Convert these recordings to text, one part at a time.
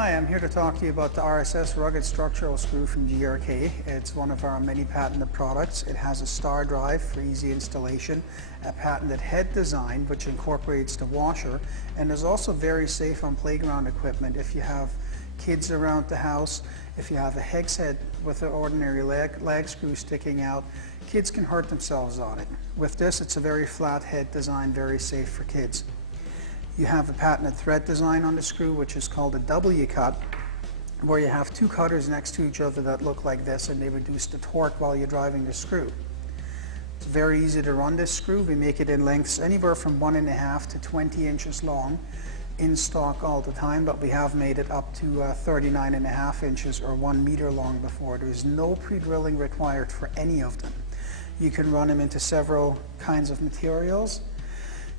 Hi, I'm here to talk to you about the RSS rugged structural screw from GRK. It's one of our many patented products. It has a star drive for easy installation, a patented head design which incorporates the washer, and is also very safe on playground equipment. If you have kids around the house, if you have a hex head with an ordinary lag screw sticking out, kids can hurt themselves on it. With this, it's a very flat head design, very safe for kids. You have a patented thread design on the screw, which is called a W cut, where you have two cutters next to each other that look like this, and they reduce the torque while you're driving the screw. It's very easy to run this screw. We make it in lengths anywhere from 1.5 to 20 inches long, in stock all the time, but we have made it up to 39.5 inches or 1 meter long before. There's no pre-drilling required for any of them. You can run them into several kinds of materials,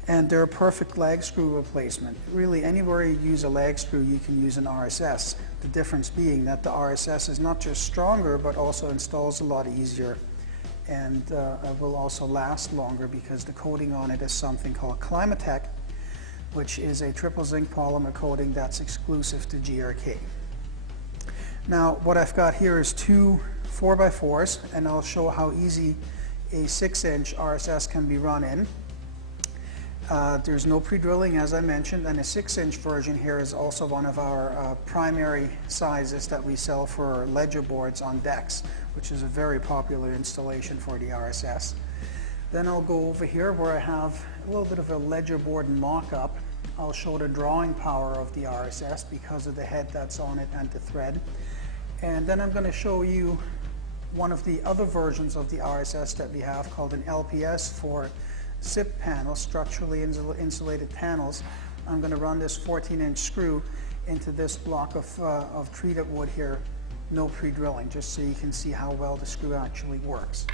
and they're a perfect lag screw replacement. Really, anywhere you use a lag screw, you can use an RSS. The difference being that the RSS is not just stronger, but also installs a lot easier, and will also last longer because the coating on it is something called Climatech, which is a triple zinc polymer coating that's exclusive to GRK. Now, what I've got here is two 4x4s, and I'll show how easy a 6-inch RSS can be run in. There's no pre-drilling, as I mentioned, and a 6-inch version here is also one of our primary sizes that we sell for ledger boards on decks, which is a very popular installation for the RSS. Then I'll go over here where I have a little bit of a ledger board mock-up. I'll show the drawing power of the RSS because of the head that's on it and the thread. And then I'm going to show you one of the other versions of the RSS that we have called an LPS for SIP panels, structurally insulated panels. I'm going to run this 14-inch screw into this block of treated wood here, no pre-drilling, just so you can see how well the screw actually works.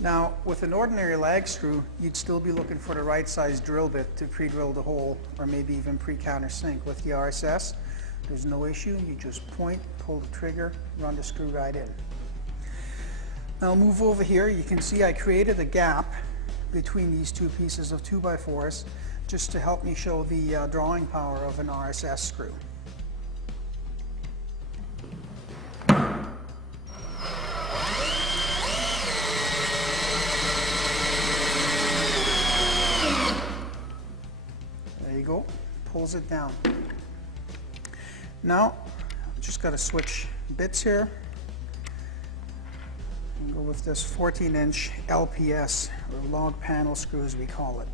Now, with an ordinary lag screw, you'd still be looking for the right size drill bit to pre-drill the hole, or maybe even pre-countersink. With the RSS, there's no issue. You just point, pull the trigger, run the screw right in. Now I'll move over here. You can see I created a gap between these two pieces of 2x4s just to help me show the drawing power of an RSS screw. Go, pulls it down. Now, just got to switch bits here and go with this 14-inch LPS, or log panel screw as we call it.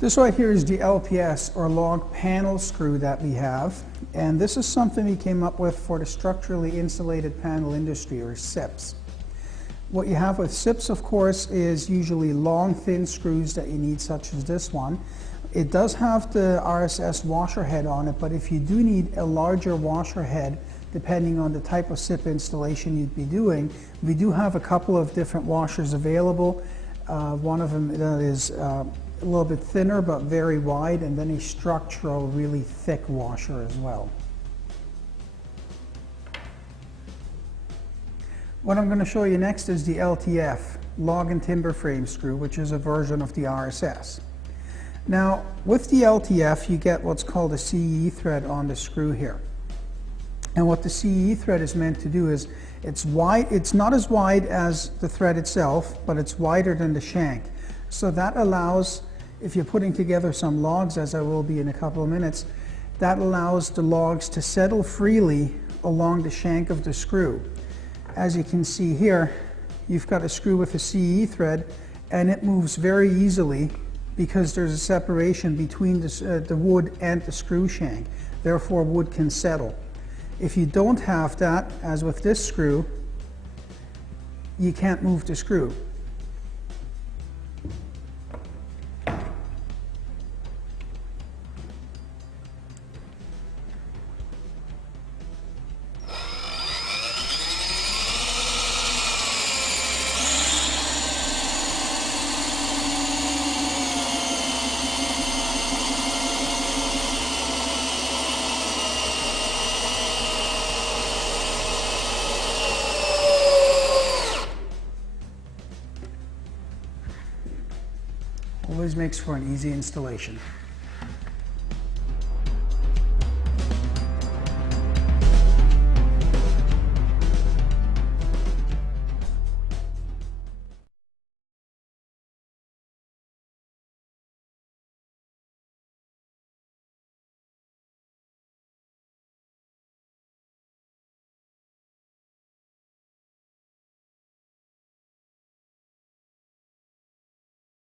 This right here is the LPS, or log panel screw, that we have, and this is something we came up with for the structurally insulated panel industry, or SIPs. What you have with SIPs, of course, is usually long, thin screws that you need, such as this one. It does have the RSS washer head on it, but if you do need a larger washer head, depending on the type of SIP installation you'd be doing, we do have a couple of different washers available. One of them is a little bit thinner but very wide, and then a structural, really thick washer as well. What I'm going to show you next is the LTF, log and timber frame screw, which is a version of the RSS. Now, with the LTF, you get what's called a CE thread on the screw here. And what the CE thread is meant to do is, it's wide. It's not as wide as the thread itself, but it's wider than the shank. So that allows, if you're putting together some logs, as I will be in a couple of minutes, that allows the logs to settle freely along the shank of the screw. As you can see here, you've got a screw with a CE thread, and it moves very easily because there's a separation between the wood and the screw shank. Therefore, wood can settle. If you don't have that, as with this screw, you can't move the screw. Always makes for an easy installation.